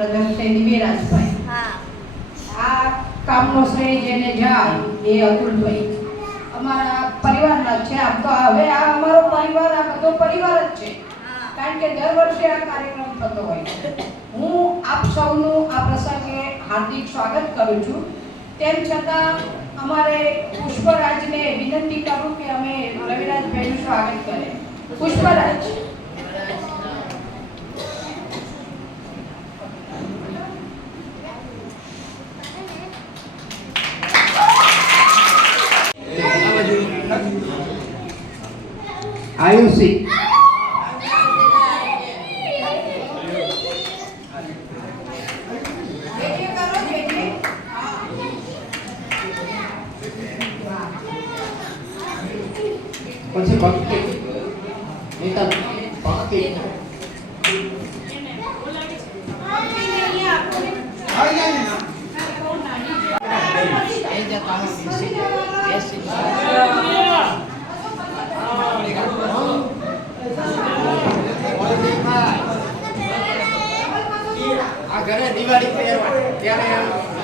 Brother છે દિવ્યરાજભાઈ. આ કામનો શ્રેય જેને જાય એ અતુલભાઈ અમારા પરિવારના છે. આમ તો હવે આ અમારો પરિવાર, આ બધો પરિવાર જ છે, કારણ કે દર વર્ષે આ કાર્યક્રમ થતો હોય છે. હું આપ સૌનું આ પ્રસંગે હાર્દિક સ્વાગત કરું છું. તેમ છતાં અમારે પુષ્પરાજને વિનંતી કરું કે અમે રવિરાજભાઈનું સ્વાગત કરીએ. પુષ્પરાજ. આયુષી. પછી ભક્તિ નીતા ભક્તિ આ ઘરે દિવાળી પહેરવા ત્યારે